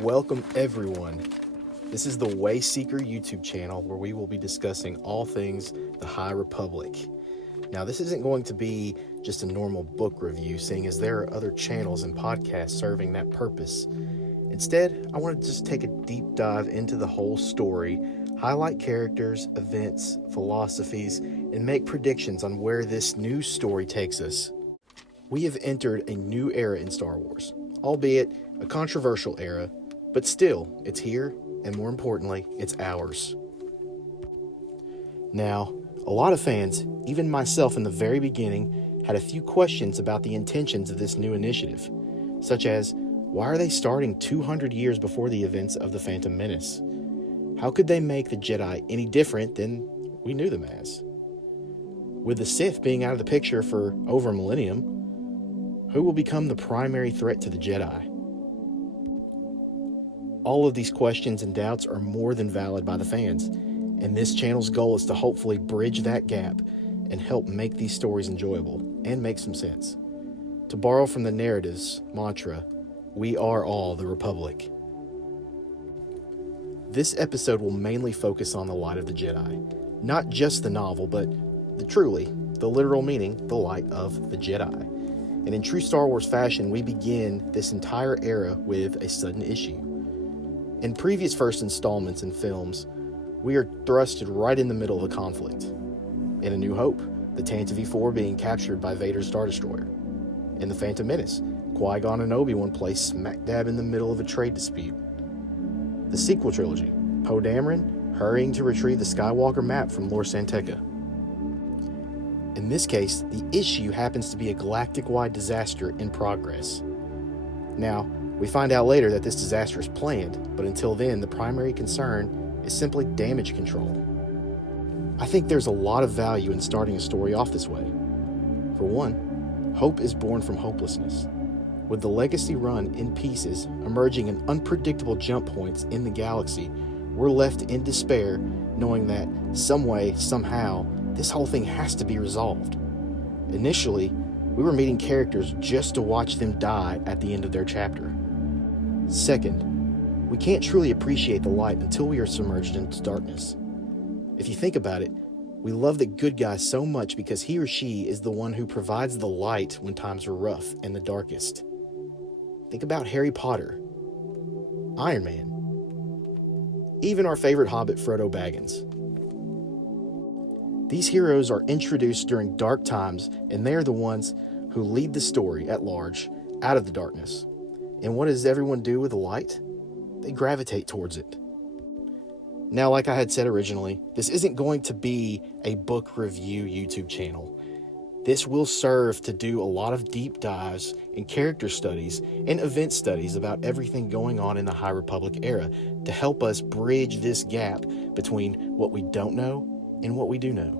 Welcome everyone. This is the Wayseeker YouTube channel where we will be discussing all things the High Republic. Now, this isn't going to be just a normal book review, seeing as there are other channels and podcasts serving that purpose. Instead, I want to just take a deep dive into the whole story, highlight characters, events, philosophies, and make predictions on where this new story takes us. We have entered a new era in Star Wars, albeit a controversial era, but still, it's here, and more importantly, it's ours. Now, a lot of fans, even myself in the very beginning, had a few questions about the intentions of this new initiative, such as, why are they starting 200 years before the events of The Phantom Menace? How could they make the Jedi any different than we knew them as? With the Sith being out of the picture for over a millennium, who will become the primary threat to the Jedi? All of these questions and doubts are more than valid by the fans, and this channel's goal is to hopefully bridge that gap and help make these stories enjoyable and make some sense. To borrow from the narrative's mantra, we are all the Republic. This episode will mainly focus on the light of the Jedi, not just the novel, but the literal meaning, the light of the Jedi. And in true Star Wars fashion, we begin this entire era with a sudden issue. In previous first installments and films, we are thrusted right in the middle of a conflict. In A New Hope, the Tantive 4 being captured by Vader's Star Destroyer. In The Phantom Menace, Qui-Gon and Obi-Wan placed smack dab in the middle of a trade dispute. The sequel trilogy, Poe Dameron hurrying to retrieve the Skywalker map from Lor San Tekka. In this case, the issue happens to be a galactic-wide disaster in progress. Now, we find out later that this disaster is planned, but until then, the primary concern is simply damage control. I think there's a lot of value in starting a story off this way. For one, hope is born from hopelessness. With the legacy run in pieces emerging in unpredictable jump points in the galaxy, we're left in despair knowing that some way, somehow, this whole thing has to be resolved. Initially, we were meeting characters just to watch them die at the end of their chapter. Second, we can't truly appreciate the light until we are submerged into darkness. If you think about it, we love the good guy so much because he or she is the one who provides the light when times are rough and the darkest. Think about Harry Potter, Iron Man, even our favorite hobbit, Frodo Baggins. These heroes are introduced during dark times, and they are the ones who lead the story at large out of the darkness. And what does everyone do with the light? They gravitate towards it. Now, like I had said originally, this isn't going to be a book review YouTube channel. This will serve to do a lot of deep dives and character studies and event studies about everything going on in the High Republic era to help us bridge this gap between what we don't know and what we do know.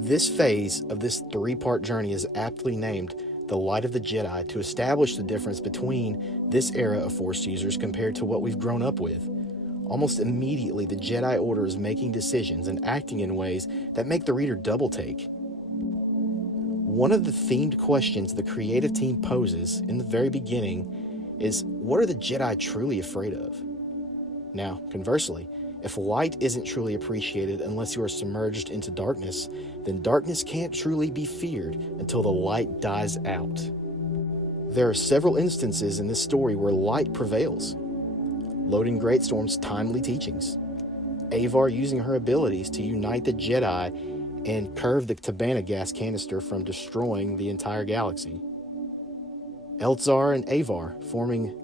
This phase of this three-part journey is aptly named The Light of the Jedi to establish the difference between this era of Force users compared to what we've grown up with. Almost immediately, the Jedi Order is making decisions and acting in ways that make the reader double take. One of the themed questions the creative team poses in the very beginning is, what are the Jedi truly afraid of? Now, conversely, if light isn't truly appreciated unless you are submerged into darkness, then darkness can't truly be feared until the light dies out. There are several instances in this story where light prevails. Loading Greatstorm's timely teachings, Avar using her abilities to unite the Jedi and curve the Tabana gas canister from destroying the entire galaxy, Elzar and Avar forming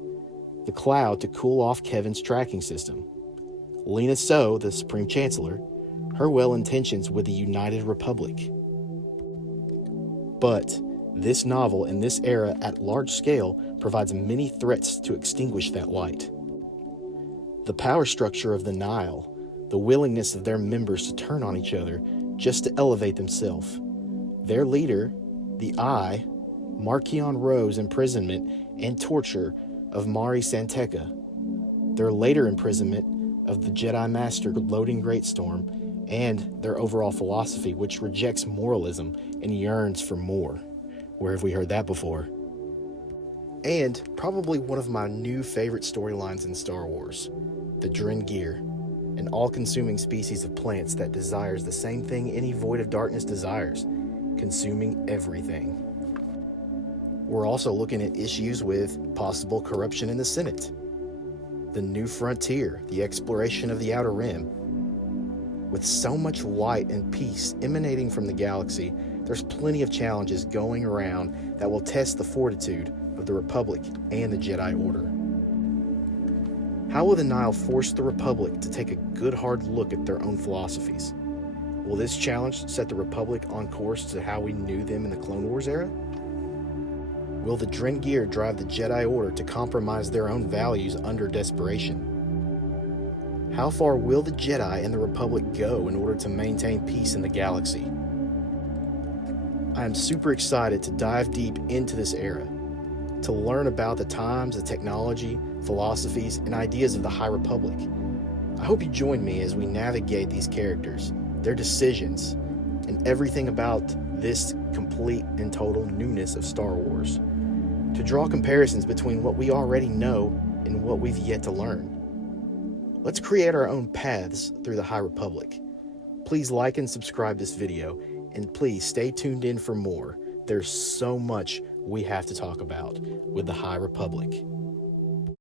the cloud to cool off Kevin's tracking system, Lena So, the Supreme Chancellor, her well-intentions with the United Republic. But this novel in this era at large scale provides many threats to extinguish that light. The power structure of the Nile, the willingness of their members to turn on each other just to elevate themselves. Their leader, the Eye, Marchion Ro's imprisonment and torture of Mari San Tekka. Their later imprisonment of the Jedi Master Loading Greatstorm, and their overall philosophy, which rejects moralism and yearns for more. Where have we heard that before? And probably one of my new favorite storylines in Star Wars, the Drengir, an all-consuming species of plants that desires the same thing any void of darkness desires, consuming everything. We're also looking at issues with possible corruption in the Senate, the new frontier, the exploration of the Outer Rim. With so much light and peace emanating from the galaxy, there's plenty of challenges going around that will test the fortitude of the Republic and the Jedi Order. How will the Nile force the Republic to take a good hard look at their own philosophies? Will this challenge set the Republic on course to how we knew them in the Clone Wars era? Will the Drengir drive the Jedi Order to compromise their own values under desperation? How far will the Jedi and the Republic go in order to maintain peace in the galaxy? I am super excited to dive deep into this era, to learn about the times, the technology, philosophies, and ideas of the High Republic. I hope you join me as we navigate these characters, their decisions, and everything about this complete and total newness of Star Wars, to draw comparisons between what we already know and what we've yet to learn. Let's create our own paths through the High Republic. Please like and subscribe this video, and please stay tuned in for more. There's so much we have to talk about with the High Republic.